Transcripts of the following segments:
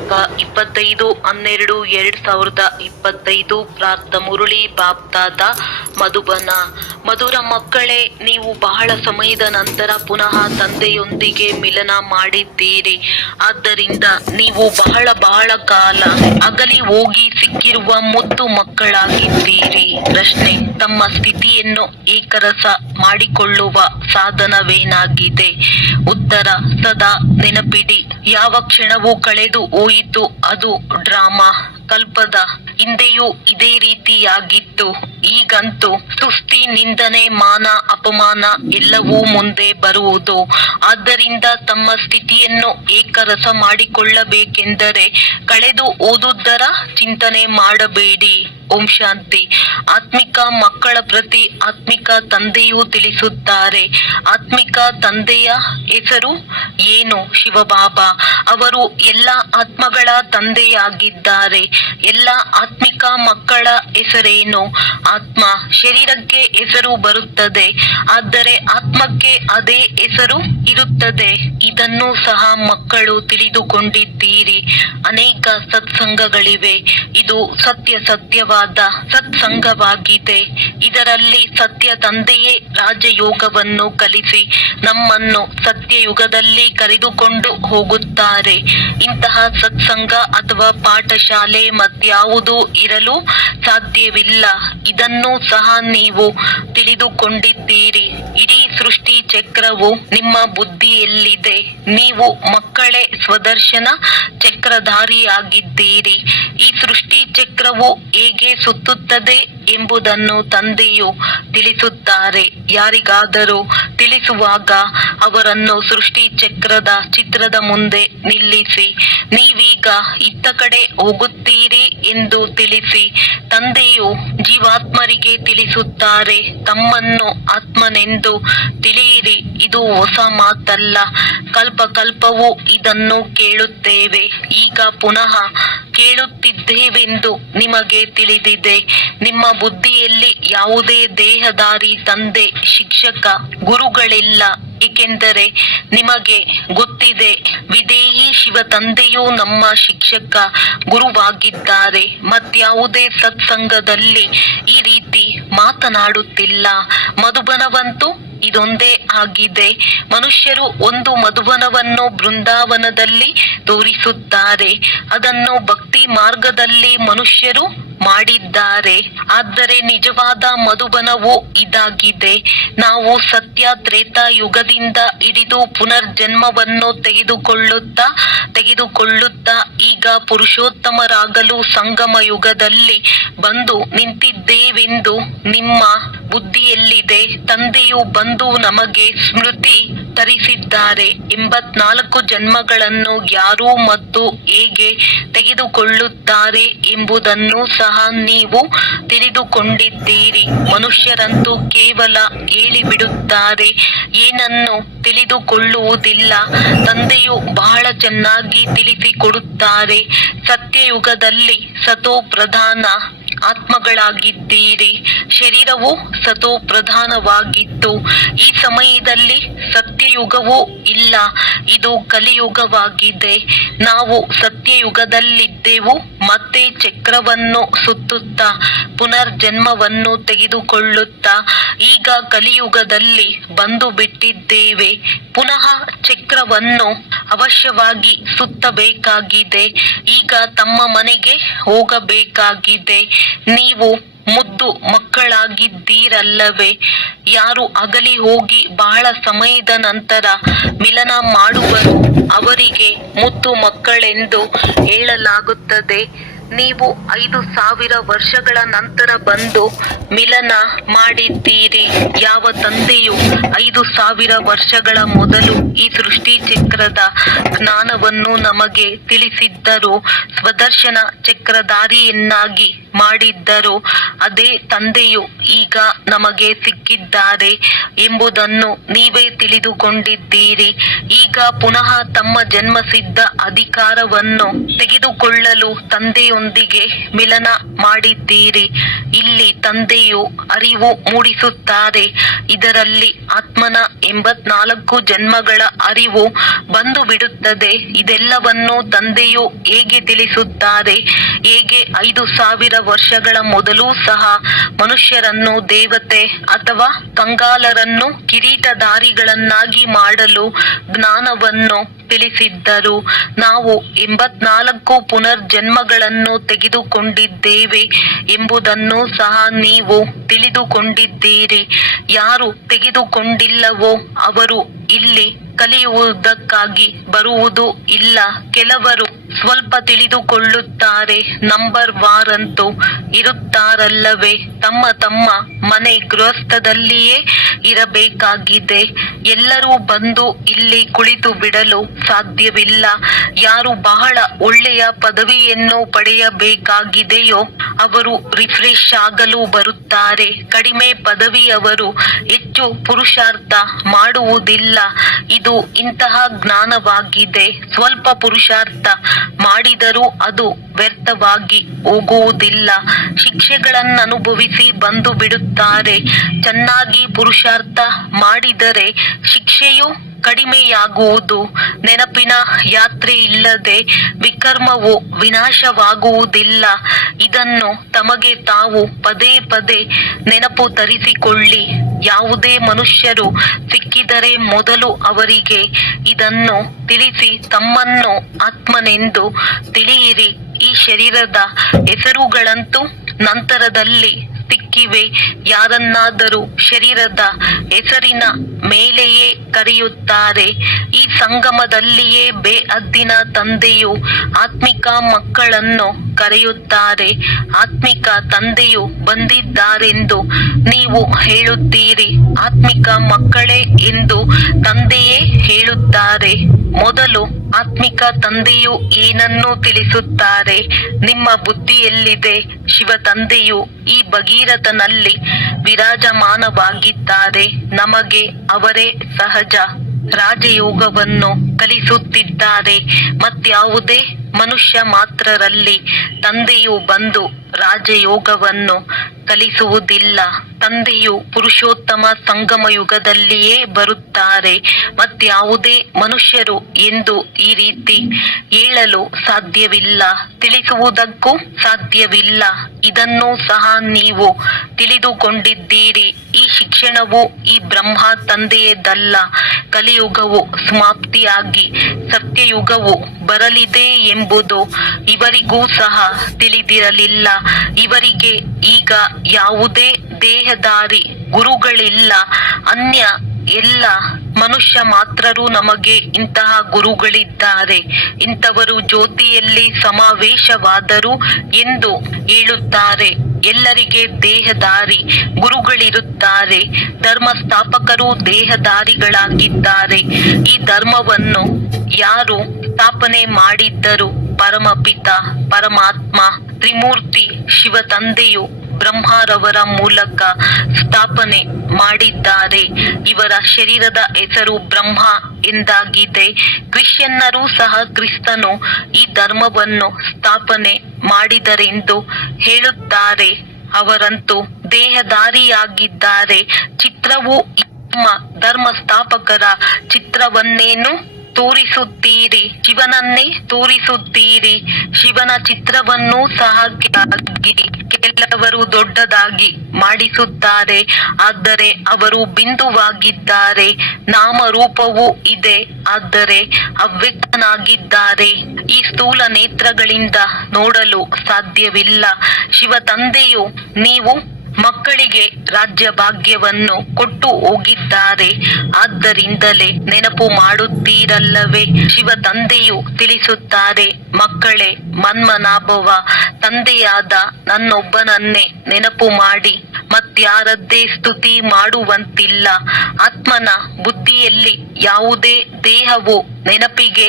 ದಿನಾಂಕ 25/12/2025 ಪ್ರಾಪ್ತ ಮುರಳಿ ಬಾಪ್ತಾದ ಮಧುಬನ. ಮಧುರ ಮಕ್ಕಳೇ, ನೀವು ಬಹಳ ಸಮಯದ ನಂತರ ಪುನಃ ತಂದೆಯೊಂದಿಗೆ ಮಿಲನ ಮಾಡಿದ್ದೀರಿ. ಆದ್ದರಿಂದ ನೀವು ಬಹಳ ಕಾಲ ಅಗಲಿ ಹೋಗಿ ಸಿಕ್ಕಿರುವ ಮುದ್ದು ಮಕ್ಕಳಾಗಿದ್ದೀರಿ. ಪ್ರಶ್ನೆ: ತಮ್ಮ ಸ್ಥಿತಿಯನ್ನು ಏಕರಸ ಮಾಡಿಕೊಳ್ಳುವ ಸಾಧನವೇನಾಗಿದೆ? ಉತ್ತರ: ಸದಾ ನೆನಪಿಡಿ, ಯಾವ ಕ್ಷಣವೂ ಕಳೆದು ಹೋಯಿತು ಅದು ಡ್ರಾಮಾ. ಕಲ್ಪದ ಹಿಂದೆಯೂ ಇದೇ ರೀತಿಯಾಗಿತ್ತು. ಈಗಂತೂ ಸುಸ್ತಿ, ನಿಂದನೆ, ಮಾನ, ಅಪಮಾನ ಎಲ್ಲವೂ ಮುಂದೆ ಬರುವುದು. ಆದ್ದರಿಂದ ತಮ್ಮ ಸ್ಥಿತಿಯನ್ನು ಏಕರಸ ಮಾಡಿಕೊಳ್ಳಬೇಕೆಂದರೆ ಕಳೆದು ಹೋದುದರ ಚಿಂತನೆ ಮಾಡಬೇಡಿ. ಓಂ ಶಾಂತಿ. ಆತ್ಮಿಕ ಮಕ್ಕಳ ಪ್ರತಿ ಆತ್ಮಿಕ ತಂದೆಯು ತಿಳಿಸುತ್ತಾರೆ. ಆತ್ಮಿಕ ತಂದೆಯ ಹೆಸರು ಏನು? ಶಿವಬಾಬಾ. ಅವರು ಎಲ್ಲ ಆತ್ಮಗಳ ತಂದೆಯಾಗಿದ್ದಾರೆ. ಎಲ್ಲ ಆತ್ಮಿಕ ಮಕ್ಕಳ ಹೆಸರೇನು? ಆತ್ಮ. ಶರೀರಕ್ಕೆ ಹೆಸರು ಬರುತ್ತದೆ, ಆದರೆ ಆತ್ಮಕ್ಕೆ ಅದೇ ಹೆಸರು ಇರುತ್ತದೆ. ಇದನ್ನು ಸಹ ಮಕ್ಕಳು ತಿಳಿದುಕೊಂಡಿದ್ದೀರಿ. ಅನೇಕ ಸತ್ಸಂಗಗಳಿವೆ. ಇದು ಸತ್ಯವಾದ ಸತ್ಸಂಗವಾಗಿದೆ. ಇದರಲ್ಲಿ ಸತ್ಯ ತಂದೆಯೇ ರಾಜಯೋಗವನ್ನು ಕಲಿಸಿ ನಮ್ಮನ್ನು ಸತ್ಯಯುಗದಲ್ಲಿ ಕರೆದುಕೊಂಡು ಹೋಗುತ್ತಾರೆ. ಇಂತಹ ಸತ್ಸಂಗ ಅಥವಾ ಪಾಠಶಾಲೆ ಮತ್ಯಾವುದೂ ಇರಲು ಸಾಧ್ಯವಿಲ್ಲ. ಇದನ್ನು ಸಹ ನೀವು ತಿಳಿದುಕೊಂಡಿದ್ದೀರಿ. ಇಡೀ ಸೃಷ್ಟಿ ಚಕ್ರವು ನಿಮ್ಮ ಬುದ್ಧಿಯಲ್ಲಿದೆ. ನೀವು ಮಕ್ಕಳೇ ಸ್ವದರ್ಶನ ಚಕ್ರಧಾರಿಯಾಗಿದ್ದೀರಿ. ಈ ಸೃಷ್ಟಿ ಚಕ್ರವು ಹೇಗೆ ಸುತ್ತುತ್ತದೆ ಎಂಬುದನ್ನು ತಂದೆಯು ತಿಳಿಸುತ್ತಾರೆ. ಯಾರಿಗಾದರೂ ತಿಳಿಸುವಾಗ ಅವರನ್ನು ಸೃಷ್ಟಿ ಚಕ್ರದ ಚಿತ್ರದ ಮುಂದೆ ನಿಲ್ಲಿಸಿ, ನೀವೀಗ ಇತ್ತ ಕಡೆ ಹೋಗುತ್ತೀರಿ ಎಂದು ತಿಳಿಸಿ. ತಂದೆಯು ಜೀವಾತ್ಮರಿಗೆ ತಿಳಿಸುತ್ತಾರೆ, ತಮ್ಮನ್ನು ಆತ್ಮನೆಂದು ತಿಳಿಯಿರಿ. ಇದು ಹೊಸ ಮಾತಲ್ಲ. ಕಲ್ಪವೂ ಇದನ್ನು ಕೇಳುತ್ತೇವೆ. ಈಗ ಪುನಃ ಕೇಳುತ್ತಿದ್ದೇವೆಂದು ನಿಮಗೆ ತಿಳಿದಿದೆ. ನಿಮ್ಮ ಬುದ್ಧಿಯಲ್ಲಿ ಯಾವುದೇ ದೇಹಧಾರಿ ತಂದೆ, ಶಿಕ್ಷಕ, ಗುರುಗಳಿಲ್ಲ. ಏಕೆಂದರೆ ನಿಮಗೆ ಗೊತ್ತಿದೆ, ವಿದೇಹಿ ಶಿವ ತಂದೆಯು ನಮ್ಮ ಶಿಕ್ಷಕ, ಗುರುವಾಗಿದ್ದಾರೆ. ಮತ್ಯಾವುದೇ ಸತ್ಸಂಗದಲ್ಲಿ ಈ ರೀತಿ ಮಾತನಾಡುತ್ತಿಲ್ಲ. ಮಧುಬನವಂತೂ ಇದೊಂದೇ ಆಗಿದೆ. ಮನುಷ್ಯರು ಒಂದು ಮಧುಬನವನ್ನು ಬೃಂದಾವನದಲ್ಲಿ ತೋರಿಸುತ್ತಾರೆ. ಅದನ್ನು ಭಕ್ತಿ ಮಾರ್ಗದಲ್ಲಿ ಮನುಷ್ಯರು ಮಾಡಿದ್ದಾರೆ. ಆದರೆ ನಿಜವಾದ ಮಧುಬನವು ಇದಾಗಿದೆ. ನಾವು ಸತ್ಯ ತ್ರೇತಾಯುಗದಿಂದ ಹಿಡಿದು ಪುನರ್ಜನ್ಮವನ್ನು ತೆಗೆದುಕೊಳ್ಳುತ್ತಾ ಈಗ ಪುರುಷೋತ್ತಮರಾಗಲು ಸಂಗಮ ಯುಗದಲ್ಲಿ ಬಂದು ನಿಂತಿದ್ದೇವೆಂದು ನಿಮ್ಮ ಬುದ್ಧಿಯಲ್ಲಿದೆ. ತಂದೆಯು ಬಂದು ನಮಗೆ ಸ್ಮೃತಿ ತರಿಸಿದ್ದಾರೆ. 84 ಜನ್ಮಗಳನ್ನು ಯಾರು ಮತ್ತು ಹೇಗೆ ತೆಗೆದುಕೊಳ್ಳುತ್ತಾರೆ ಎಂಬುದನ್ನು ಸಹ ನೀವು ತಿಳಿದುಕೊಂಡಿದ್ದೀರಿ. ಮನುಷ್ಯರಂತೂ ಕೇವಲ ಹೇಳಿಬಿಡುತ್ತಾರೆ, ಏನನ್ನು ತಿಳಿದುಕೊಳ್ಳುವುದಿಲ್ಲ. ತಂದೆಯು ಬಹಳ ಚೆನ್ನಾಗಿ ತಿಳಿಸಿಕೊಡುತ್ತಾರೆ. ಸತ್ಯಯುಗದಲ್ಲಿ ಸತೋ ಪ್ರಧಾನ ಆತ್ಮಗಳಾಗಿದ್ದೀರಿ. ಶರೀರವು ಸತೋ ಪ್ರಧಾನವಾಗಿತ್ತು. ಈ ಸಮಯದಲ್ಲಿ ಸತ್ಯಯುಗವೂ ಇಲ್ಲ. ಇದು ಕಲಿಯುಗವಾಗಿದೆ. ನಾವು ಸತ್ಯಯುಗದಲ್ಲಿದ್ದೆವು. ಮತ್ತೆ ಚಕ್ರವನ್ನು ಸುತ್ತುತ್ತಾ ಪುನರ್ಜನ್ಮವನ್ನು ತೆಗೆದುಕೊಳ್ಳುತ್ತಾ ಈಗ ಕಲಿಯುಗದಲ್ಲಿ ಬಂದು ಬಿಟ್ಟಿದ್ದೇವೆ. ಪುನಃ ಚಕ್ರವನ್ನು ಅವಶ್ಯವಾಗಿ ಸುತ್ತಬೇಕಾಗಿದೆ. ಈಗ ತಮ್ಮ ಮನೆಗೆ ಹೋಗಬೇಕಾಗಿದೆ. ನೀವು ಮುದ್ದು ಮಕ್ಕಳಾಗಿದ್ದೀರಲ್ಲವೇ? ಯಾರು ಅಗಲಿ ಹೋಗಿ ಬಹಳ ಸಮಯದ ನಂತರ ಮಿಲನ ಮಾಡುವರು ಅವರಿಗೆ ಮುದ್ದು ಮಕ್ಕಳೆಂದು ಹೇಳಲಾಗುತ್ತದೆ. ನೀವು 5000 ವರ್ಷಗಳ ನಂತರ ಬಂದು ಮಿಲನ ಮಾಡಿದ್ದೀರಿ. ಯಾವ ತಂದೆಯು 5000 ವರ್ಷಗಳ ಮೊದಲು ಈ ಸೃಷ್ಟಿ ಚಕ್ರದ ಜ್ಞಾನವನ್ನು ನಮಗೆ ತಿಳಿಸಿದ್ದರೂ ಸ್ವದರ್ಶನ ಚಕ್ರಧಾರಿಯನ್ನಾಗಿ ಮಾಡಿದ್ದರೋ ಅದೇ ತಂದೆಯು ಈಗ ನಮಗೆ ಸಿಕ್ಕಿದ್ದಾರೆ ಎಂಬುದನ್ನು ನೀವೇ ತಿಳಿದುಕೊಂಡಿದ್ದೀರಿ. ಈಗ ಪುನಃ ತಮ್ಮ ಜನ್ಮಸಿದ್ಧ ಅಧಿಕಾರವನ್ನು ತೆಗೆದುಕೊಳ್ಳಲು ತಂದೆಯೊಂದಿಗೆ ಮಿಲನ ಮಾಡಿದ್ದೀರಿ. ಇಲ್ಲಿ ತಂದೆಯು ಅರಿವು ಮೂಡಿಸುತ್ತಾರೆ. ಇದರಲ್ಲಿ ಆತ್ಮನ 84 ಜನ್ಮಗಳ ಅರಿವು ಬಂದು ಬಿಡುತ್ತದೆ. ಇದೆಲ್ಲವನ್ನು ತಂದೆಯು ಹೇಗೆ ತಿಳಿಸುತ್ತಾರೆ? ಹೇಗೆ 5000 ವರ್ಷಗಳ ಮೊದಲು ಸಹ ಮನುಷ್ಯರನ್ನು ದೇವತೆ ಅಥವಾ ಕಂಗಾಲರನ್ನು ಕಿರೀಟಧಾರಿಗಳನ್ನಾಗಿ ಮಾಡಲು ಜ್ಞಾನವನ್ನು ತಿಳಿಸಿದ್ದರು. ನಾವು 84 ಪುನರ್ಜನ್ಮಗಳನ್ನು ತೆಗೆದುಕೊಂಡಿದ್ದೇವೆ ಎಂಬುದನ್ನು ಸಹ ನೀವು ತಿಳಿದುಕೊಂಡಿದ್ದೀರಿ. ಯಾರು ತೆಗೆದುಕೊಂಡಿಲ್ಲವೋ ಅವರು ಇಲ್ಲಿ ಕಲಿಯುವುದಕ್ಕಾಗಿ ಬರುವುದೂ ಇಲ್ಲ. ಕೆಲವರು ಸ್ವಲ್ಪ ತಿಳಿದುಕೊಳ್ಳುತ್ತಾರೆ. ನಂಬರ್ ವಾರಂತೂ ಇರುತ್ತಾರಲ್ಲವೇ, ತಮ್ಮ ತಮ್ಮ ಮನೆ ಗೃಹಸ್ಥದಲ್ಲಿಯೇ ಇರಬೇಕಾಗಿದೆ. ಎಲ್ಲರೂ ಬಂದು ಇಲ್ಲಿ ಕುಳಿತು ಬಿಡಲು ಸಾಧ್ಯವಿಲ್ಲ. ಯಾರು ಬಹಳ ಒಳ್ಳೆಯ ಪದವಿಯನ್ನು ಪಡೆಯಬೇಕಾಗಿದೆಯೋ ಅವರು ರಿಫ್ರೆಶ್ ಆಗಲು ಬರುತ್ತಾರೆ. ಕಡಿಮೆ ಪದವಿಯವರು ಹೆಚ್ಚು ಪುರುಷಾರ್ಥ ಮಾಡುವುದಿಲ್ಲ. ಇದು ಇಂತಹ ಜ್ಞಾನವಾಗಿದೆ. ಸ್ವಲ್ಪ ಪುರುಷಾರ್ಥ ಮಾಡಿದರೂ ಅದು ವ್ಯರ್ಥವಾಗಿ ಹೋಗುವುದಿಲ್ಲ. ಶಿಕ್ಷೆಗಳನ್ನು ಅನುಭವಿಸಿ ಬಂದು ಬಿಡುತ್ತಾರೆ. ಚೆನ್ನಾಗಿ ಪುರುಷಾರ್ಥ ಮಾಡಿದರೆ ಶಿಕ್ಷೆಯು ಕಡಿಮೆಯಾಗುವುದು. ನೆನಪಿನ ಯಾತ್ರೆ ಇಲ್ಲದೆ ವಿಕರ್ಮವು ವಿನಾಶವಾಗುವುದಿಲ್ಲ. ಇದನ್ನು ತಮಗೆ ತಾವು ಪದೇ ಪದೇ ನೆನಪು ತರಿಸಿಕೊಳ್ಳಿ. ಯಾವುದೇ ಮನುಷ್ಯರು ಸಿಕ್ಕಿದರೆ ಮೊದಲು ಅವರಿಗೆ ಇದನ್ನು ತಿಳಿಸಿ ತಮ್ಮನ್ನು ಆತ್ಮನೆಂದು ತಿಳಿಯಿರಿ. ಈ ಶರೀರದ ಹೆಸರುಗಳಂತೂ ನಂತರದಲ್ಲಿ ಸಿಕ್ಕಿವೆ. ಯಾರನ್ನಾದರೂ ಶರೀರದ ಹೆಸರಿನ ಮೇಲೆಯೇ ಕರೆಯುತ್ತಾರೆ. ಈ ಸಂಗಮದಲ್ಲಿಯೇ ಬೇಅದ್ದಿನ ತಂದೆಯು ಆತ್ಮಿಕ ಮಕ್ಕಳನ್ನು ಕರೆಯುತ್ತಾರೆ. ಆತ್ಮಿಕ ತಂದೆಯು ಬಂದಿದ್ದಾರೆಂದು ನೀವು ಹೇಳುತ್ತೀರಿ. ಆತ್ಮಿಕ ಮಕ್ಕಳೇ ಎಂದು ತಂದೆಯೇ ಹೇಳುತ್ತಾರೆ. ಮೊದಲು ಆತ್ಮಿಕ ತಂದೆಯು ಏನನ್ನು ತಿಳಿಸುತ್ತಾರೆ? ನಿಮ್ಮ ಬುದ್ಧಿಯಲ್ಲಿದೆ. ಶಿವ ತಂದೆಯು ಈ ಭಗೀರಥನಲ್ಲಿ ವಿರಾಜಮಾನವಾಗಿದ್ದಾರೆ. ನಮಗೆ ಅವರೇ ಸಹಜ ರಾಜಯೋಗವನ್ನು ಕಲಿಸುತ್ತಿದ್ದಾರೆ. ಮತ್ಯಾವುದೇ ಮನುಷ್ಯ ಮಾತ್ರರಲ್ಲಿ ತಂದೆಯು ಬಂದು ರಾಜಯೋಗವನ್ನು ಕಲಿಸುವುದಿಲ್ಲ. ತಂದೆಯು ಪುರುಷೋತ್ತಮ ಸಂಗಮ ಯುಗದಲ್ಲಿಯೇ ಬರುತ್ತಾರೆ. ಮತ್ಯಾವುದೇ ಮನುಷ್ಯರು ಎಂದು ಈ ರೀತಿ ಹೇಳಲು ಸಾಧ್ಯವಿಲ್ಲ, ತಿಳಿಸುವುದಕ್ಕೂ ಸಾಧ್ಯವಿಲ್ಲ. ಇದನ್ನು ಸಹ ನೀವು ತಿಳಿದುಕೊಂಡಿದ್ದೀರಿ. ಈ ಶಿಕ್ಷಣವು ಈ ಬ್ರಹ್ಮ ತಂದೆಯದಲ್ಲ. ಕಲಿಯುಗವು ಸಮಾಪ್ತಿಯಾಗಿ ಸತ್ಯಯುಗವು ಬರಲಿದೆ ಎಂಬುದು ಇವರಿಗೂ ಸಹ ತಿಳಿದಿರಲಿಲ್ಲ. ಇವರಿಗೆ ಈಗ ಯಾವುದೇ ದೇಹಧಾರಿ ಗುರುಗಳಿಲ್ಲ. ಅನ್ಯ ಎಲ್ಲ ಮನುಷ್ಯ ಮಾತ್ರರು ನಮಗೆ ಇಂತಹ ಗುರುಗಳಿದ್ದಾರೆ. ಇಂಥವರು ಜ್ಯೋತಿಯಲ್ಲಿ ಸಮಾವೇಶವಾದರು ಎಂದು ಹೇಳುತ್ತಾರೆ. ಎಲ್ಲರಿಗೆ ದೇಹಧಾರಿ ಗುರುಗಳಿರುತ್ತಾರೆ. ಧರ್ಮ ಸ್ಥಾಪಕರು ದೇಹಧಾರಿಗಳಾಗಿದ್ದಾರೆ. ಈ ಧರ್ಮವನ್ನು ಯಾರು ಸ್ಥಾಪನೆ ಮಾಡಿದ್ದರು? ಪರಮಪಿತ ಪರಮಾತ್ಮ ತ್ರಿಮೂರ್ತಿ ಶಿವ ತಂದೆಯು ಬ್ರಹ್ಮರವರ ಮೂಲಕ ಸ್ಥಾಪನೆ ಮಾಡಿದ್ದಾರೆ. ಇವರ ಶರೀರದ ಹೆಸರು ಬ್ರಹ್ಮ ಎಂದಾಗಿದೆ. ಕ್ರಿಶ್ಚಿಯನ್ನರು ಸಹ ಕ್ರಿಸ್ತನು ಈ ಧರ್ಮವನ್ನು ಸ್ಥಾಪನೆ ಮಾಡಿದರೆಂದು ಹೇಳುತ್ತಾರೆ. ಅವರಂತೂ ದೇಹಧಾರಿಯಾಗಿದ್ದಾರೆ. ಚಿತ್ರವು ಧರ್ಮ ಸ್ಥಾಪಕರ ಚಿತ್ರವನ್ನೇನು ತೋರಿಸುತ್ತೀರಿ? ಶಿವನನ್ನೇ ತೋರಿಸುತ್ತೀರಿ. ಶಿವನ ಚಿತ್ರವನ್ನು ಸಹ ಕೆಲವರು ದೊಡ್ಡದಾಗಿ ಮಾಡಿಸುತ್ತಾರೆ. ಆದರೆ ಅವರು ಬಿಂದುವಾಗಿದ್ದಾರೆ. ನಾಮರೂಪವೂ ಇದೆ, ಆದರೆ ಅವ್ಯಕ್ತನಾಗಿದ್ದಾರೆ. ಈ ಸ್ಥೂಲ ನೇತ್ರಗಳಿಂದ ನೋಡಲು ಸಾಧ್ಯವಿಲ್ಲ. ಶಿವ ತಂದೆಯು ನೀವು ಮಕ್ಕಳಿಗೆ ರಾಜ್ಯ ಭಾಗ್ಯವನ್ನು ಕೊಟ್ಟು ಹೋಗಿದ್ದಾರೆ. ಆದ್ದರಿಂದಲೇ ನೆನಪು ಮಾಡುತ್ತೀರಲ್ಲವೇ? ಶಿವ ತಂದೆಯು ತಿಳಿಸುತ್ತಾರೆ, ಮಕ್ಕಳೇ, ಮನ್ಮನಾಭವ ತಂದೆಯಾದ ನನ್ನೊಬ್ಬನನ್ನೇ ನೆನಪು ಮಾಡಿ, ಮತ್ಯಾರದ್ದೇ ಸ್ತುತಿ ಮಾಡುವಂತಿಲ್ಲ. ಆತ್ಮನ ಬುದ್ಧಿಯಲ್ಲಿ ಯಾವುದೇ ದೇಹವು ನೆನಪಿಗೆ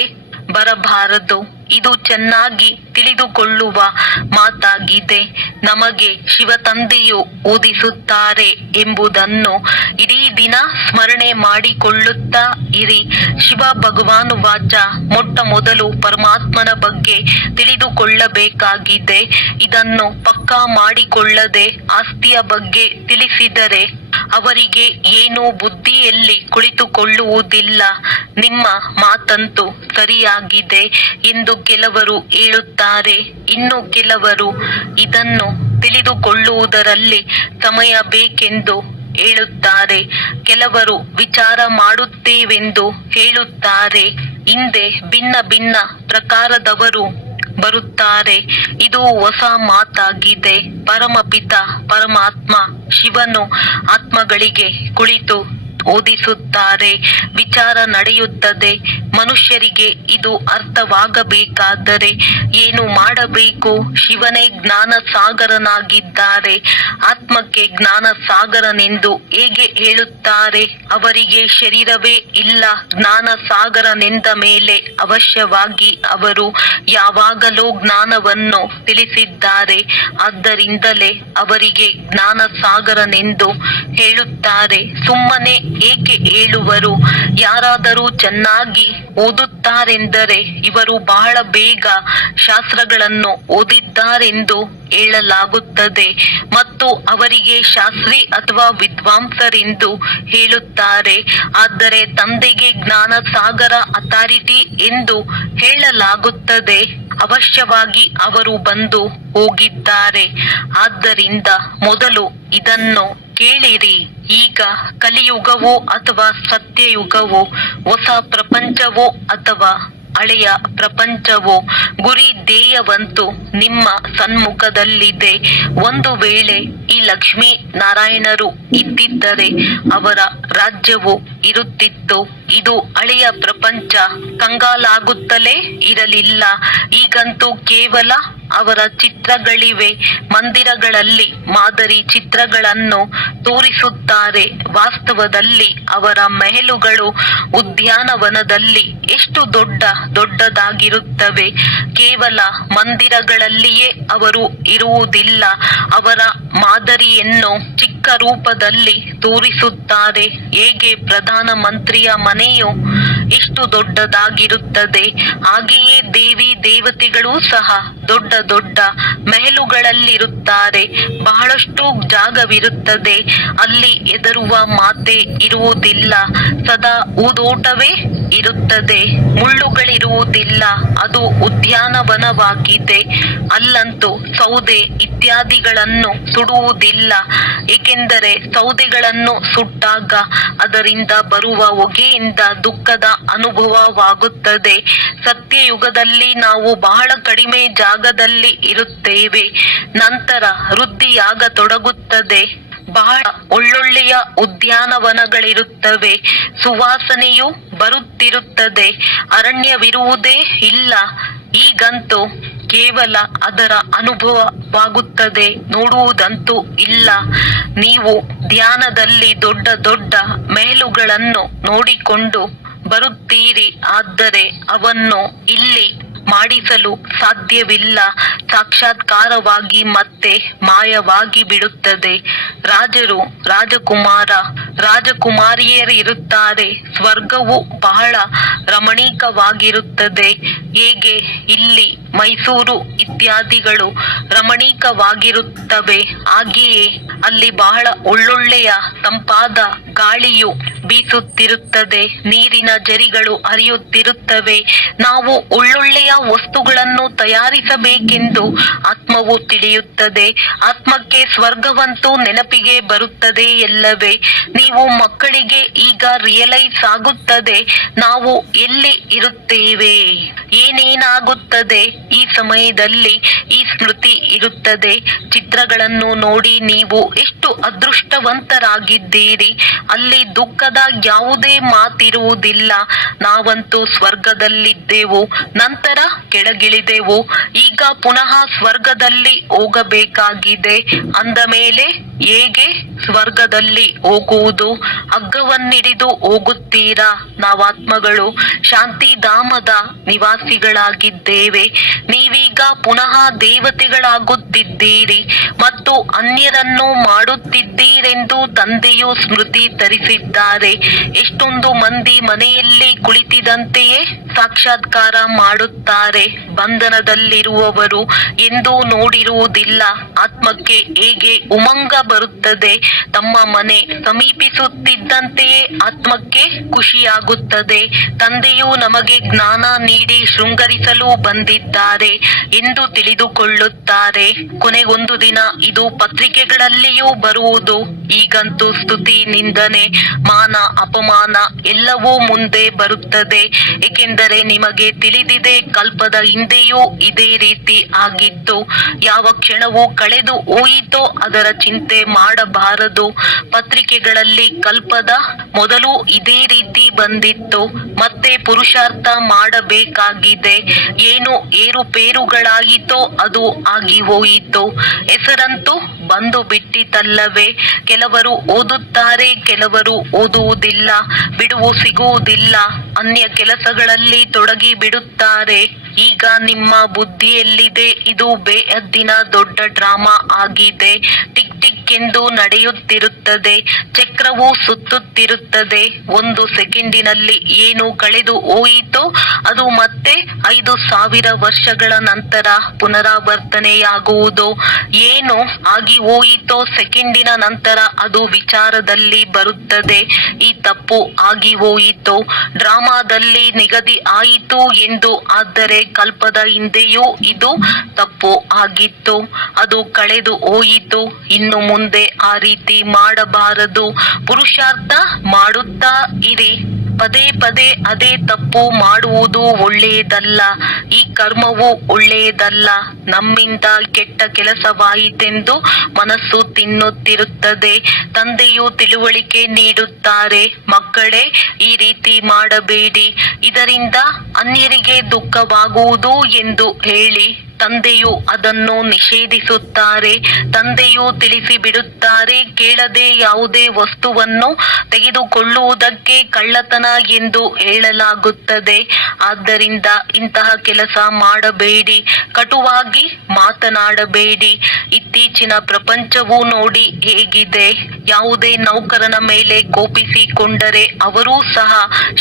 ಬರಬಾರದು. ಇದು ಚೆನ್ನಾಗಿ ತಿಳಿದುಕೊಳ್ಳುವ ಮಾತಾಗಿದೆ. ನಮಗೆ ಶಿವ ತಂದೆಯು ಓದಿಸುತ್ತಾರೆ ಎಂಬುದನ್ನು ಇಡೀ ದಿನ ಸ್ಮರಣೆ ಮಾಡಿಕೊಳ್ಳುತ್ತಾ ಇರಿ. ಶಿವ ಭಗವಾನು ವಾಚ, ಮೊಟ್ಟ ಮೊದಲು ಪರಮಾತ್ಮನ ಬಗ್ಗೆ ತಿಳಿದುಕೊಳ್ಳಬೇಕಾಗಿದೆ. ಇದನ್ನು ಪಕ್ಕಾ ಮಾಡಿಕೊಳ್ಳದೆ ಆಸ್ತಿಯ ಬಗ್ಗೆ ತಿಳಿಸಿದರೆ ಅವರಿಗೆ ಏನೂ ಬುದ್ಧಿಯಲ್ಲಿ ಕುಳಿತುಕೊಳ್ಳುವುದಿಲ್ಲ. ನಿಮ್ಮ ಮಾತಂತೂ ಸರಿಯಾಗಿದೆ ಎಂದು ಕೆಲವರು ಹೇಳುತ್ತಾರೆ. ಇನ್ನು ಕೆಲವರು ಇದನ್ನು ತಿಳಿದುಕೊಳ್ಳುವುದರಲ್ಲಿ ಸಮಯ ಬೇಕೆಂದು ಹೇಳುತ್ತಾರೆ. ಕೆಲವರು ವಿಚಾರ ಮಾಡುತ್ತೇವೆಂದು ಹೇಳುತ್ತಾರೆ. ಹಿಂದೆ ಭಿನ್ನ ಭಿನ್ನ ಪ್ರಕಾರದವರು ಬರುತ್ತಾರೆ. ಇದು ಹೊಸ ಮಾತಾಗಿದೆ. ಪರಮಪಿತ ಪರಮಾತ್ಮ ಶಿವನು ಆತ್ಮಗಳಿಗೆ ಕುಳಿತು ಓದಿಸುತ್ತಾರೆ. ವಿಚಾರ ನಡೆಯುತ್ತದೆ. ಮನುಷ್ಯರಿಗೆ ಇದು ಅರ್ಥವಾಗಬೇಕಾದರೆ ಏನು ಮಾಡಬೇಕು? ಶಿವನೇ ಜ್ಞಾನ ಸಾಗರನಾಗಿದ್ದಾರೆ. ಆತ್ಮಕ್ಕೆ ಜ್ಞಾನ ಸಾಗರನೆಂದು ಹೇಗೆ ಹೇಳುತ್ತಾರೆ? ಅವರಿಗೆ ಶರೀರವೇ ಇಲ್ಲ. ಜ್ಞಾನ ಸಾಗರನೆಂದ ಮೇಲೆ ಅವಶ್ಯವಾಗಿ ಅವರು ಯಾವಾಗಲೂ ಜ್ಞಾನವನ್ನು ತಿಳಿಸಿದ್ದಾರೆ. ಆದ್ದರಿಂದಲೇ ಅವರಿಗೆ ಜ್ಞಾನ ಸಾಗರನೆಂದು ಹೇಳುತ್ತಾರೆ. ಸುಮ್ಮನೆ ಏಕೆ ಹೇಳುವರು? ಯಾರಾದರೂ ಚೆನ್ನಾಗಿ ಓದುತ್ತಾರೆಂದರೆ ಇವರು ಬಹಳ ಬೇಗ ಶಾಸ್ತ್ರಗಳನ್ನು ಓದಿದ್ದಾರೆಂದು ಹೇಳಲಾಗುತ್ತದೆ ಮತ್ತು ಅವರಿಗೆ ಶಾಸ್ತ್ರಿ ಅಥವಾ ವಿದ್ವಾಂಸರೆಂದು ಹೇಳುತ್ತಾರೆ. ಆದರೆ ತಂದೆಗೆ ಜ್ಞಾನ ಸಾಗರ ಅಥಾರಿಟಿ ಎಂದು ಹೇಳಲಾಗುತ್ತದೆ. ಅವಶ್ಯವಾಗಿ ಅವರು ಬಂದು ಹೋಗಿದ್ದಾರೆ. ಆದ್ದರಿಂದ ಮೊದಲು ಇದನ್ನು ಕೇಳಿರಿ. ಈಗ ಕಲಿಯುಗವೋ ಅಥವಾ ಸತ್ಯಯುಗವೋ, ಹೊಸ ಪ್ರಪಂಚವೋ ಅಥವಾ ಹಳೆಯ ಪ್ರಪಂಚವೋ, ಗುರಿ ಧ್ಯೇಯವಂತೂ ನಿಮ್ಮ ಸನ್ಮುಖದಲ್ಲಿದೆ. ಒಂದು ವೇಳೆ ಈ ಲಕ್ಷ್ಮೀ ನಾರಾಯಣರು ಇದ್ದಿದ್ದರೆ ಅವರ ರಾಜ್ಯವು ಇರುತ್ತಿತ್ತು. ಇದು ಹಳೆಯ ಪ್ರಪಂಚ ಕಂಗಾಲಾಗುತ್ತಲೇ ಇರಲಿಲ್ಲ. ಈಗಂತೂ ಕೇವಲ ಅವರ ಚಿತ್ರಗಳಿವೆ. ಮಂದಿರಗಳಲ್ಲಿ ಮಾದರಿ ಚಿತ್ರಗಳನ್ನು ತೋರಿಸುತ್ತಾರೆ. ವಾಸ್ತವದಲ್ಲಿ ಅವರ ಮೆಹಲುಗಳು ಉದ್ಯಾನವನದಲ್ಲಿ ಎಷ್ಟು ದೊಡ್ಡದಾಗಿರುತ್ತವೆ. ಕೇವಲ ಮಂದಿರಗಳಲ್ಲಿಯೇ ಅವರು ಇರುವುದಿಲ್ಲ. ಅವರ ಮಾದರಿಯನ್ನು ಚಿಕ್ಕ ರೂಪದಲ್ಲಿ ತೋರಿಸುತ್ತಾರೆ. ಹೇಗೆ ಪ್ರಧಾನ ಮಂತ್ರಿಯ ಮನೆಯು ಎಷ್ಟು ದೊಡ್ಡದಾಗಿರುತ್ತದೆ, ಹಾಗೆಯೇ ದೇವಿ ದೇವತೆಗಳೂ ಸಹ ದೊಡ್ಡ ಮೆಹಲುಗಳಲ್ಲಿರುತ್ತಾರೆ. ಬಹಳಷ್ಟು ಜಾಗವಿರುತ್ತದೆ. ಅಲ್ಲಿ ಹೆದರುವ ಮಾತೆ ಇರುವುದಿಲ್ಲ. ಸದಾ ಹೂದೋಟವೇ ಇರುತ್ತದೆ. ಮುಳ್ಳುಗಳಿರುವುದಿಲ್ಲ. ಅದು ಉದ್ಯಾನವನವಾಗಿದೆ. ಅಲ್ಲಂತೂ ಸೌದೆ ಇತ್ಯಾದಿಗಳನ್ನು ಸುಡುವುದಿಲ್ಲ. ಏಕೆಂದರೆ ಸೌದೆಗಳನ್ನು ಸುಟ್ಟಾಗ ಅದರಿಂದ ಬರುವ ಹೊಗೆಯಿಂದ ದುಃಖದ ಅನುಭವವಾಗುತ್ತದೆ. ಸತ್ಯಯುಗದಲ್ಲಿ ನಾವು ಬಹಳ ಕಡಿಮೆ ಜಾಗದಲ್ಲಿ ಇರುತ್ತೇವೆ. ನಂತರ ವೃದ್ಧಿಯಾಗತೊಡಗುತ್ತದೆ. ಬಹಳ ಒಳ್ಳೊಳ್ಳೆಯ ಉದ್ಯಾನವನಗಳಿರುತ್ತವೆ. ಸುವಾಸನೆಯು ಬರುತ್ತಿರುತ್ತದೆ. ಅರಣ್ಯವಿರುವುದೇ ಇಲ್ಲ. ಈಗಂತೂ ಕೇವಲ ಅದರ ಅನುಭವವಾಗುತ್ತದೆ, ನೋಡುವುದಂತೂ ಇಲ್ಲ. ನೀವು ಧ್ಯಾನದಲ್ಲಿ ದೊಡ್ಡ ಮೆಹಲುಗಳನ್ನು ನೋಡಿಕೊಂಡು ಬರುತ್ತೀರಿ. ಆದರೆ ಅವನ್ನು ಇಲ್ಲಿ ಮಾಡಿಸಲು ಸಾಧ್ಯವಿಲ್ಲ. ಸಾಕ್ಷಾತ್ಕಾರವಾಗಿ ಮತ್ತೆ ಮಾಯವಾಗಿ ಬಿಡುತ್ತದೆ. ರಾಜರು, ರಾಜಕುಮಾರಿಯರಿರುತ್ತಾರೆ. ಸ್ವರ್ಗವು ಬಹಳ ರಮಣೀಕವಾಗಿರುತ್ತದೆ. ಹೇಗೆ ಇಲ್ಲಿ ಮೈಸೂರು ಇತ್ಯಾದಿಗಳು ರಮಣೀಕವಾಗಿರುತ್ತವೆ, ಹಾಗೆಯೇ ಅಲ್ಲಿ ಬಹಳ ಒಳ್ಳೊಳ್ಳೆಯ ತಂಪಾದ ಗಾಳಿಯು ಬೀಸುತ್ತಿರುತ್ತದೆ. ನೀರಿನ ಜರಿಗಳು ಹರಿಯುತ್ತಿರುತ್ತವೆ. ನಾವು ಒಳ್ಳೊಳ್ಳೆಯ ವಸ್ತುಗಳನ್ನು ತಯಾರಿಸಬೇಕೆಂದು ಆತ್ಮವು ತಿಳಿಯುತ್ತದೆ. ಆತ್ಮಕ್ಕೆ ಸ್ವರ್ಗವಂತೂ ನೆನಪಿಗೆ ಬರುತ್ತದೆ ಎಲ್ಲವೇ. ನೀವು ಮಕ್ಕಳಿಗೆ ಈಗ ರಿಯಲೈಸ್ ಆಗುತ್ತದೆ ನಾವು ಎಲ್ಲಿ ಇರುತ್ತೇವೆ, ಏನೇನಾಗುತ್ತದೆ. ಈ ಸಮಯದಲ್ಲಿ ಈ ಸ್ಮೃತಿ ಇರುತ್ತದೆ. ಚಿತ್ರಗಳನ್ನು ನೋಡಿ ನೀವು ಎಷ್ಟು ಅದೃಷ್ಟವಂತರಾಗಿದ್ದೀರಿ. ಅಲ್ಲಿ ದುಃಖದ ಯಾವುದೇ ಮಾತಿರುವುದಿಲ್ಲ. ನಾವಂತೂ ಸ್ವರ್ಗದಲ್ಲಿದ್ದೆವು, ನಂತರ ಕೆಳಗಿಳಿದೆವು. ಈಗ ಪುನಃ ಸ್ವರ್ಗದಲ್ಲಿ ಹೋಗಬೇಕಾಗಿದೆ. ಅಂದ ಮೇಲೆ ಹೇಗೆ ಸ್ವರ್ಗದಲ್ಲಿ ಹೋಗುವುದು. ಹಗ್ಗವನ್ನಿಡಿದು ಹೋಗುತ್ತೀರಾ? ನಾವಾತ್ಮಗಳು ಶಾಂತಿಧಾಮದ ನಿವಾಸಿಗಳಾಗಿದ್ದೇವೆ. ನೀವೀಗ ಪುನಃ ದೇವತೆಗಳಾಗುತ್ತಿದ್ದೀರಿ ಮತ್ತು ಅನ್ಯರನ್ನು ಮಾಡುತ್ತಿದ್ದೀರೆಂದು ತಂದೆಯು ಸ್ಮೃತಿ ತರಿಸಿದ್ದಾರೆ. ಎಷ್ಟೊಂದು ಮಂದಿ ಮನೆಯಲ್ಲಿ ಕುಳಿತಿದಂತೆಯೇ ಸಾಕ್ಷಾತ್ಕಾರ ಮಾಡುತ್ತಾರೆ. ಬಂಧನದಲ್ಲಿರುವವರು ಎಂದೂ ನೋಡಿರುವುದಿಲ್ಲ. ಆತ್ಮಕ್ಕೆ ಹೇಗೆ ಉಮಂಗ ಬರುತ್ತದೆ? ತಮ್ಮ ಮನೆ ಸಮೀಪಿಸುತ್ತಿದ್ದಂತೆಯೇ ಆತ್ಮಕ್ಕೆ ಖುಷಿಯಾಗುತ್ತದೆ. ತಂದೆಯು ನಮಗೆ ಜ್ಞಾನ ನೀಡಿ ಶೃಂಗರಿಸಲು ಬಂದಿದ್ದಾರೆ ಎಂದು ತಿಳಿದುಕೊಳ್ಳುತ್ತಾರೆ. ಕೊನೆಗೊಂದು ದಿನ ಇದು ಪತ್ರಿಕೆಗಳಲ್ಲಿಯೂ ಬರುವುದು. ಈಗಂತೂ ಸ್ತುತಿ, ನಿಂದನೆ, ಮಾನ, ಅಪಮಾನ ಎಲ್ಲವೂ ಮುಂದೆ ಬರುತ್ತದೆ. ಏಕೆಂದರೆ ನಿಮಗೆ ತಿಳಿದಿದೆ, ಕಲ್ಪದ ಹಿಂದೆಯೂ ಇದೇ ರೀತಿ ಆಗಿತ್ತು. ಯಾವ ಕ್ಷಣವೂ ಕಳೆದು ಹೋಯಿತೋ ಅದರ ಚಿಂತೆ ಮಾಡಬಾರದು. ಪತ್ರಿಕೆಗಳಲ್ಲಿ ಕಲ್ಪದ ಮೊದಲು ಇದೇ ರೀತಿ ಬಂದಿತ್ತು. ಮತ್ತೆ ಪುರುಷಾರ್ಥ ಮಾಡಬೇಕಾಗಿದೆ. ಏನು ಏರುಪೇರುಗಳಾಯಿತೋ ಅದು ಆಗಿ ಹೋಯಿತು. ಹೆಸರಂತೂ ಬಂದು ಬಿಟ್ಟಿತಲ್ಲವೇ? ಕೆಲವರು ಓದುತ್ತಾರೆ, ಕೆಲವರು ಓದುವುದಿಲ್ಲ, ಬಿಡುವು ಸಿಗುವುದಿಲ್ಲ, ಅನ್ಯ ಕೆಲಸಗಳಲ್ಲಿ ತೊಡಗಿ ಬಿಡುತ್ತಾರೆ. ಈಗ ನಿಮ್ಮ ಬುದ್ಧಿಯಲ್ಲಿದೆ, ಇದು ಬೇಹದ್ದಿನ ದೊಡ್ಡ ಡ್ರಾಮಾ ಆಗಿದೆ. ಟಿಕ್ ಟಿಕ್ ಎಂದು ನಡೆಯುತ್ತಿರುತ್ತದೆ. ಚಕ್ರವು ಸುತ್ತುತ್ತಿರುತ್ತದೆ. 1 ಸೆಕೆಂಡಿನಲ್ಲಿ ಏನು ಕಳೆದು ಹೋಯಿತೋ ಅದು ಮತ್ತೆ 5000 ವರ್ಷಗಳ ನಂತರ ಪುನರಾವರ್ತನೆಯಾಗುವುದು. ಏನು ಆಗಿ ಹೋಯಿತೋ ಸೆಕೆಂಡಿನ ನಂತರ ಅದು ವಿಚಾರದಲ್ಲಿ ಬರುತ್ತದೆ. ಈ ತಪ್ಪು ಆಗಿ ಹೋಯಿತು, ಡ್ರಾಮಾದಲ್ಲಿ ನಿಗದಿ ಆಯಿತು ಎಂದು. ಆದರೆ ಕಲ್ಪದ ಹಿಂದೆಯೂ ಇದು ತಪ್ಪು ಆಗಿತ್ತು, ಅದು ಕಳೆದು ಹೋಯಿತು. ಇನ್ನು ಮುಂದೆ ಆ ರೀತಿ ಮಾಡಬಾರದು. ಪುರುಷಾರ್ಥ ಮಾಡುತ್ತಾ ಇರಿ. ಪದೇ ಪದೇ ಅದೇ ತಪ್ಪು ಮಾಡುವುದು ಒಳ್ಳೆಯದಲ್ಲ. ಈ ಕರ್ಮವು ಒಳ್ಳೆಯದಲ್ಲ. ನಮ್ಮಿಂದ ಕೆಟ್ಟ ಕೆಲಸವಾಯಿತೆಂದು ಮನಸ್ಸು ತಿನ್ನುತ್ತಿರುತ್ತದೆ. ತಂದೆಯು ತಿಳುವಳಿಕೆ ನೀಡುತ್ತಾರೆ, ಮಕ್ಕಳೇ, ಈ ರೀತಿ ಮಾಡಬೇಡಿ, ಇದರಿಂದ ಅನ್ಯರಿಗೆ ದುಃಖವಾಗುವುದು ಎಂದು ಹೇಳಿ. ತಂದೆಯು ಅದನ್ನು ನಿಷೇಧಿಸುತ್ತಾರೆ. ತಂದೆಯು ತಿಳಿಸಿ ಬಿಡುತ್ತಾರೆ, ಕೇಳದೆ ಯಾವುದೇ ವಸ್ತುವನ್ನು ತೆಗೆದುಕೊಳ್ಳುವುದಕ್ಕೆ ಕಳ್ಳತನ ಎಂದು ಹೇಳಲಾಗುತ್ತದೆ. ಆದ್ದರಿಂದ ಇಂತಹ ಕೆಲಸ ಮಾಡಬೇಡಿ, ಕಟುವಾಗಿ ಮಾತನಾಡಬೇಡಿ. ಇತ್ತೀಚಿನ ಪ್ರಪಂಚವು ನೋಡಿ ಹೇಗಿದೆ. ಯಾವುದೇ ನೌಕರನ ಮೇಲೆ ಕೋಪಿಸಿಕೊಂಡರೆ ಅವರೂ ಸಹ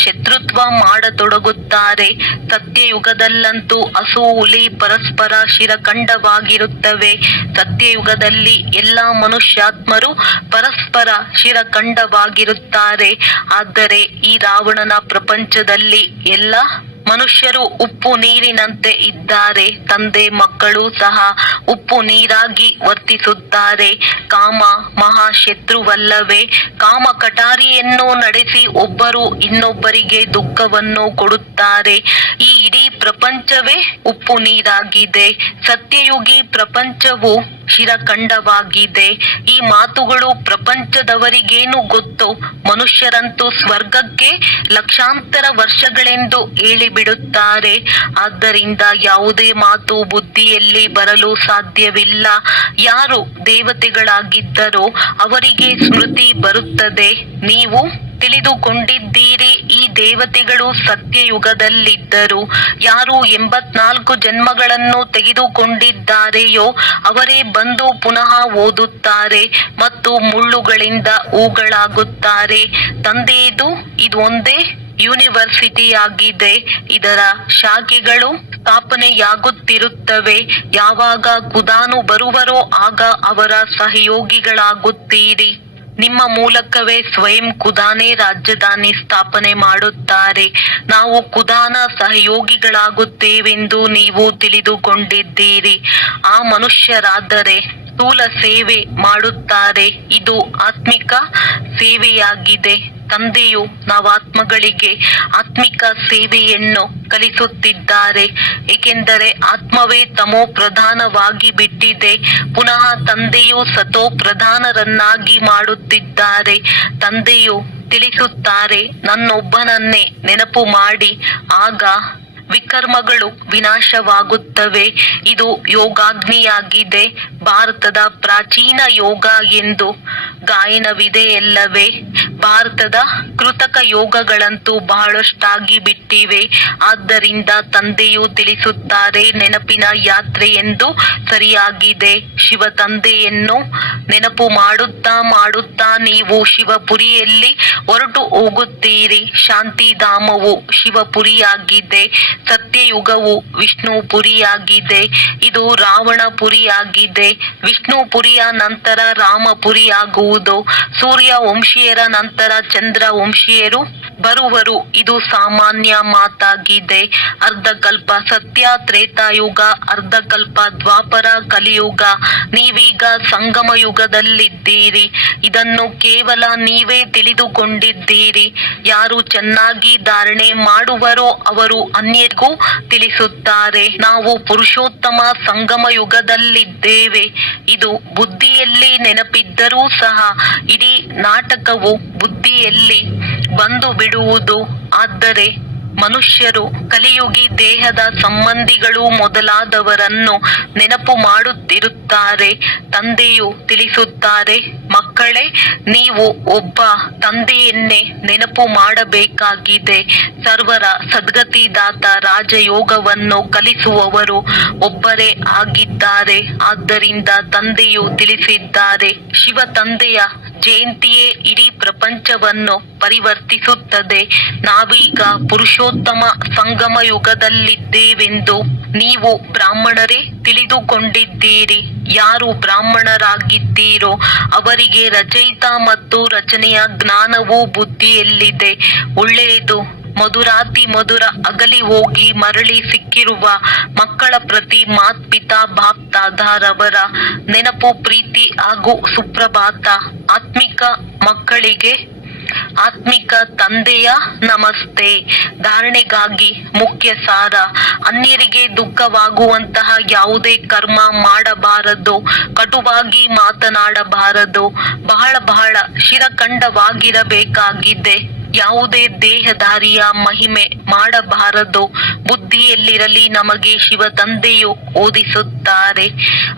ಶತ್ರುತ್ವ ಮಾಡತೊಡಗುತ್ತಾರೆ. ಸತ್ಯಯುಗದಲ್ಲಂತೂ ಹಸು ಹುಲಿ ಪರಸ್ಪರ ಶಿರಖಂಡವಾಗಿರುತ್ತವೆ. ಸತ್ಯಯುಗದಲ್ಲಿ ಎಲ್ಲ ಮನುಷ್ಯಾತ್ಮರು ಪರಸ್ಪರ ಶಿರಖಂಡವಾಗಿರುತ್ತಾರೆ. ಆದರೆ ಈ ರಾವಣನ ಪ್ರಪಂಚದಲ್ಲಿ ಎಲ್ಲ ಮನುಷ್ಯರು ಉಪ್ಪು ನೀರಿನಂತೆ ಇದ್ದಾರೆ. ತಂದೆ ಮಕ್ಕಳು ಸಹ ಉಪ್ಪು ನೀರಾಗಿ ವರ್ತಿಸುತ್ತಾರೆ. ಕಾಮ ಮಹಾಶತ್ರುವಲ್ಲವೇ? ಕಾಮ ಕಟಾರಿಯನ್ನು ನಡೆಸಿ ಒಬ್ಬರು ಇನ್ನೊಬ್ಬರಿಗೆ ದುಃಖವನ್ನು ಕೊಡುತ್ತಾರೆ. ಈ ಇಡೀ ಪ್ರಪಂಚವೇ ಉಪ್ಪು ನೀರಾಗಿದೆ. ಸತ್ಯಯುಗಿ ಪ್ರಪಂಚವು ಶಿರಖಂಡವಾಗಿದೆ. ಈ ಮಾತುಗಳು ಪ್ರಪಂಚದವರಿಗೇನು ಗೊತ್ತು? ಮನುಷ್ಯರಂತೂ ಸ್ವರ್ಗಕ್ಕೆ ಲಕ್ಷಾಂತರ ವರ್ಷಗಳೆಂದು ಹೇಳಿಬಿಡುತ್ತಾರೆ. ಆದ್ದರಿಂದ ಯಾವುದೇ ಮಾತು ಬುದ್ಧಿಯಲ್ಲಿ ಬರಲು ಸಾಧ್ಯವಿಲ್ಲ. ಯಾರು ದೇವತೆಗಳಾಗಿದ್ದರೋ ಅವರಿಗೆ ಸ್ಮೃತಿ ಬರುತ್ತದೆ. ನೀವು ತಿಳಿದುಕೊಂಡಿದ್ದೀರಿ, ಈ ದೇವತೆಗಳು ಸತ್ಯಯುಗದಲ್ಲಿದ್ದರು. ಯಾರು 84 ಜನ್ಮಗಳನ್ನು ತೆಗೆದುಕೊಂಡಿದ್ದಾರೆಯೋ ಅವರೇ ಬಂದು ಪುನಃ ಓದುತ್ತಾರೆ ಮತ್ತು ಮುಳ್ಳುಗಳಿಂದ ಹೂಗಳಾಗುತ್ತಾರೆ. ತಂದೆಯದು ಇದೊಂದೇ ಯೂನಿವರ್ಸಿಟಿಯಾಗಿದೆ. ಇದರ ಶಾಖೆಗಳು ಸ್ಥಾಪನೆಯಾಗುತ್ತಿರುತ್ತವೆ. ಯಾವಾಗ ಖುದಾನು ಬರುವರೋ ಆಗ ಅವರ ಸಹಯೋಗಿಗಳಾಗುತ್ತೀರಿ. ನಿಮ್ಮ ಮೂಲಕವೇ ಸ್ವಯಂ ಖುದಾನೇ ರಾಜಧಾನಿ ಸ್ಥಾಪನೆ ಮಾಡುತ್ತಾರೆ. ನಾವು ಖುದಾನ ಸಹಯೋಗಿಗಳಾಗುತ್ತೇವೆಂದು ನೀವು ತಿಳಿದುಕೊಂಡಿದ್ದೀರಿ. ಆ ಮನುಷ್ಯರಾದರೆ ಸ್ಥೂಲ ಸೇವೆ ಮಾಡುತ್ತಾರೆ. ಇದು ಆತ್ಮಿಕ ಸೇವೆಯಾಗಿದೆ. ತಂದೆಯು ನಾವಾತ್ಮಗಳಿಗೆ ಆತ್ಮಿಕ ಸೇವೆಯನ್ನು ಕಲಿಸುತ್ತಿದ್ದಾರೆ. ಏಕೆಂದರೆ ಆತ್ಮವೇ ತಮೋ ಪ್ರಧಾನವಾಗಿ ಬಿಟ್ಟಿದೆ. ಪುನಃ ತಂದೆಯು ಸತೋ ಪ್ರಧಾನರನ್ನಾಗಿ ಮಾಡುತ್ತಿದ್ದಾರೆ. ತಂದೆಯು ತಿಳಿಸುತ್ತಾರೆ, ನನ್ನೊಬ್ಬನನ್ನೇ ನೆನಪು ಮಾಡಿ, ಆಗ ವಿಕರ್ಮಗಳು ವಿನಾಶವಾಗುತ್ತವೆ. ಇದು ಯೋಗಾಗ್ನಿಯಾಗಿದೆ. ಭಾರತದ ಪ್ರಾಚೀನ ಯೋಗ ಎಂದು ಗಾಯನವಿದೆಯಲ್ಲವೇ. ಭಾರತದ ಕೃತಕ ಯೋಗಗಳಂತೂ ಬಹಳಷ್ಟಾಗಿ ಬಿಟ್ಟಿವೆ. ಆದ್ದರಿಂದ ತಂದೆಯು ತಿಳಿಸುತ್ತಾರೆ, ನೆನಪಿನ ಯಾತ್ರೆ ಎಂದು ಸರಿಯಾಗಿದೆ. ಶಿವ ತಂದೆಯನ್ನು ನೆನಪು ಮಾಡುತ್ತಾ ಮಾಡುತ್ತಾ ನೀವು ಶಿವಪುರಿಯಲ್ಲಿ ಹೊರಟು ಹೋಗುತ್ತೀರಿ. ಶಾಂತಿಧಾಮವು ಶಿವಪುರಿಯಾಗಿದೆ. ಸತ್ಯಯುಗವು ವಿಷ್ಣುಪುರಿಯಾಗಿದೆ. ಇದು ರಾವಣಪುರಿಯಾಗಿದೆ. ವಿಷ್ಣುಪುರಿಯ ನಂತರ ರಾಮಪುರಿಯಾಗುವುದು. ಸೂರ್ಯ ವಂಶೀಯರ ನಂತರ ಚಂದ್ರ ವಂಶೀಯರು ಬರುವರು. ಇದು ಸಾಮಾನ್ಯ ಮಾತಾಗಿದೆ. ಅರ್ಧಕಲ್ಪ ಸತ್ಯ ತ್ರೇತಾಯುಗ, ಅರ್ಧಕಲ್ಪ ದ್ವಾಪರ ಕಲಿಯುಗ. ನೀವೀಗ ಸಂಗಮ ಯುಗದಲ್ಲಿದ್ದೀರಿ. ಇದನ್ನು ಕೇವಲ ನೀವೇ ತಿಳಿದುಕೊಂಡಿದ್ದೀರಿ. ಯಾರು ಚೆನ್ನಾಗಿ ಧಾರಣೆ ಮಾಡುವರೋ ಅವರು ಅನ್ಯರಿಗೂ ತಿಳಿಸುತ್ತಾರೆ. ನಾವು ಪುರುಷೋತ್ತಮ ಸಂಗಮ ಯುಗದಲ್ಲಿದ್ದೇವೆ. ಇದು ಬುದ್ಧಿಯಲ್ಲಿ ನೆನಪಿದ್ದರೂ ಸಹ ಇಡೀ ನಾಟಕವು ಬುದ್ಧಿಯಲ್ಲಿ ಬಂದು ಬಿಡುವುದು. ಆದರೆ ಮನುಷ್ಯರು ಕಲಿಯುಗಿ ದೇಹದ ಸಂಬಂಧಿಗಳು ಮೊದಲಾದವರನ್ನು ನೆನಪು ಮಾಡುತ್ತಿರುತ್ತಾರೆ. ತಂದೆಯು ತಿಳಿಸುತ್ತಾರೆ, ಮಕ್ಕಳೇ, ನೀವು ಒಬ್ಬ ತಂದೆಯನ್ನೇ ನೆನಪು ಮಾಡಬೇಕಾಗಿದೆ. ಸರ್ವರ ಸದ್ಗತಿದಾತ ರಾಜಯೋಗವನ್ನು ಕಲಿಸುವವರು ಒಬ್ಬರೇ ಆಗಿದ್ದಾರೆ. ಆದ್ದರಿಂದ ತಂದೆಯು ತಿಳಿಸಿದ್ದಾರೆ, ಶಿವ ತಂದೆಯ ಜಯಂತಿಯೇ ಇಡೀ ಪ್ರಪಂಚವನ್ನು ಪರಿವರ್ತಿಸುತ್ತದೆ. ನಾವೀಗ ಪುರುಷೋತ್ತಮ ಸಂಗಮ ಯುಗದಲ್ಲಿದ್ದೇವೆಂದು ನೀವು ಬ್ರಾಹ್ಮಣರೇ ತಿಳಿದುಕೊಂಡಿದ್ದೀರಿ. ಯಾರು ಬ್ರಾಹ್ಮಣರಾಗಿದ್ದೀರೋ ಅವರಿಗೆ ರಚಯಿತ ಮತ್ತು ರಚನೆಯ ಜ್ಞಾನವೂ ಬುದ್ಧಿಯಲ್ಲಿದೆ. ಒಳ್ಳೆಯದು. ಮಧುರಾತಿ ಮಧುರ ಅಗಲಿ ಹೋಗಿ ಮರಳಿ ಸಿಕ್ಕಿರುವ ಮಕ್ಕಳ ಪ್ರತಿ ಮಾತ್ಪಿತಾ ಬಾಪ್ ದಾದಾರವರ ನೆನಪು, ಪ್ರೀತಿ ಹಾಗೂ ಸುಪ್ರಭಾತ. ಆತ್ಮಿಕ ಮಕ್ಕಳಿಗೆ ಆತ್ಮಿಕ ತಂದೆಯ ನಮಸ್ತೆ. ಧಾರಣೆಗಾಗಿ ಮುಖ್ಯ ಸಾರ: ಅನ್ಯರಿಗೆ ದುಃಖವಾಗುವಂತಹ ಯಾವುದೇ ಕರ್ಮ ಮಾಡಬಾರದು. ಕಟುವಾಗಿ ಮಾತನಾಡಬಾರದು. ಬಹಳ ಶಿರಖಂಡವಾಗಿರಬೇಕಾಗಿದೆ. ಯಾವುದೇ ದೇಹಧಾರಿಯ ಮಹಿಮೆ ಮಾಡಬಾರದು. ಬುದ್ಧಿಯಲ್ಲಿರಲಿ. ನಮಗೆ ಶಿವ ತಂದೆಯು ಓದಿಸುತ್ತಾರೆ,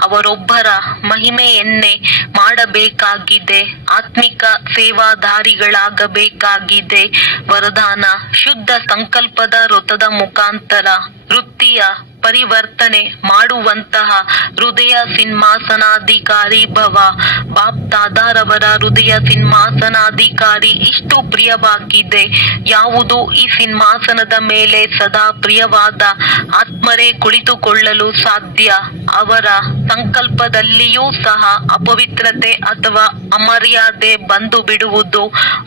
ಅವರೊಬ್ಬರ ಮಹಿಮೆಯನ್ನೇ ಮಾಡಬೇಕಾಗಿದೆ. ಆತ್ಮಿಕ ಸೇವಾಧಾರಿಗಳಾಗಬೇಕಾಗಿದೆ. ವರದಾನ: ಶುದ್ಧ ಸಂಕಲ್ಪದ ವೃತ್ತದ ಮುಖಾಂತರ ವೃತ್ತಿಯ ಪರಿವರ್ತನೆ ಮಾಡುವಂತಹ ಹೃದಯ ಸಿಂಹಾಸನಾಧಿಕಾರಿ ಭವ. ಬಾಪ್ ದಾದಾರವರ ಹೃದಯ ಸಿಂಹಾಸನಾಧಿಕಾರಿ ಇಷ್ಟು ಪ್ರಿಯವಾಗಿದೆ. ಯಾವುದು ಈ ಸಿಂಹಾಸನದ ಮೇಲೆ ಸದಾ ಪ್ರಿಯವಾದ ಆತ್ಮರೇ ಕುಳಿತುಕೊಳ್ಳಲು ಸಾಧ್ಯ. ಅವರ ಸಂಕಲ್ಪದಲ್ಲಿಯೂ ಸಹ ಅಪವಿತ್ರತೆ ಅಥವಾ ಅಮರ್ಯಾದೆ ಬಂದು ಬಿಡುವುದು.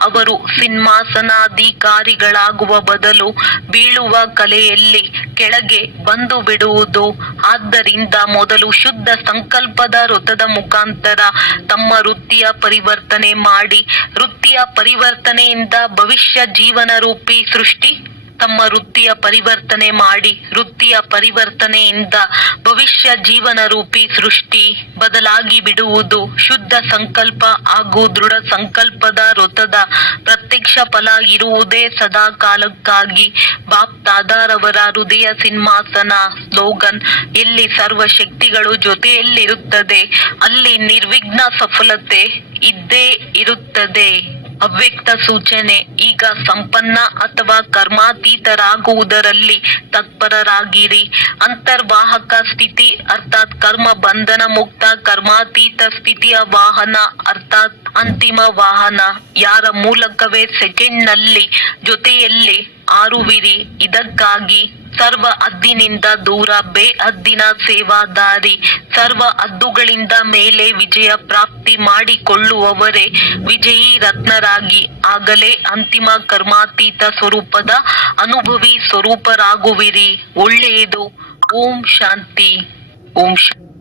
ಅವರು ಸಿಂಹಾಸನಾಧಿಕಾರಿಗಳಾಗುವ ಬದಲು ಬೀಳುವ ಕಲೆಯಲ್ಲಿ ಕೆಳಗೆ ಬಂದು ಬಿಡುವುದು. ಆದ್ದರಿಂದ ಮೊದಲು ಶುದ್ಧ ಸಂಕಲ್ಪದ ವೃತ್ತದ ಮುಖಾಂತರ ತಮ್ಮ ವೃತ್ತಿಯ ಪರಿವರ್ತನೆ ಮಾಡಿ. ವೃತ್ತಿಯ ಪರಿವರ್ತನೆಯಿಂದ ಭವಿಷ್ಯ ಜೀವನ ರೂಪಿ ಸೃಷ್ಟಿ. ತಮ್ಮ ವೃತ್ತಿಯ ಪರಿವರ್ತನೆ ಮಾಡಿ. ವೃತ್ತಿಯ ಪರಿವರ್ತನೆಯಿಂದ ಭವಿಷ್ಯ ಜೀವನ ರೂಪಿ ಸೃಷ್ಟಿ ಬದಲಾಗಿ ಬಿಡುವುದು. ಶುದ್ಧ ಸಂಕಲ್ಪ ಹಾಗೂ ದೃಢ ಸಂಕಲ್ಪದ ವೃತ್ತದ ಪ್ರತ್ಯಕ್ಷ ಫಲ ಇರುವುದೇ ಸದಾ ಕಾಲಕ್ಕಾಗಿ. ಬಾಪ್ ದಾದಾರವರ ಹೃದಯ ಸಿಂಹಾಸನ ಸ್ಲೋಗನ್: ಎಲ್ಲಿ ಸರ್ವ ಶಕ್ತಿಗಳು ಜೊತೆಯಲ್ಲಿರುತ್ತದೆ ಅಲ್ಲಿ ನಿರ್ವಿಘ್ನ ಸಫಲತೆ ಇದ್ದೇ ಇರುತ್ತದೆ. ಅವ್ಯಕ್ತ ಸೂಚನೆ: ಈಗ ಸಂಪನ್ನ ಅಥವಾ ಕರ್ಮಾತೀತರಾಗುವುದರಲ್ಲಿ ತತ್ಪರರಾಗಿರಿ. ಅಂತರ್ವಾಹಕ ಸ್ಥಿತಿ ಅರ್ಥಾತ್ ಕರ್ಮ ಬಂಧನ ಮುಕ್ತ, ಕರ್ಮಾತೀತ ಸ್ಥಿತಿಯ ವಾಹನ ಅರ್ಥಾತ್ ಅಂತಿಮ ವಾಹನ. ಯಾರ ಮೂಲಕವೇ ಸೆಕೆಂಡ್ನಲ್ಲಿ ಜೊತೆಯಲ್ಲಿ ಆರುವಿರಿ. ಇದಕ್ಕಾಗಿ ಸರ್ವ ಹದ್ದಿನಿಂದ ದೂರ, ಬೇಹದ್ದಿನ ಸೇವಾದಾರಿ. ಸರ್ವ ಹದ್ದುಗಳಿಂದ ಮೇಲೆ ವಿಜಯ ಪ್ರಾಪ್ತಿ ಮಾಡಿಕೊಳ್ಳುವವರೇ ವಿಜಯೀ ರತ್ನರಾಗಿ. ಆಗಲೇ ಅಂತಿಮ ಕರ್ಮಾತೀತ ಸ್ವರೂಪದ ಅನುಭವಿ ಸ್ವರೂಪರಾಗುವಿರಿ. ಒಳ್ಳೆಯದು. ಓಂ ಶಾಂತಿ. ಓಂ ಶಾಂತಿ.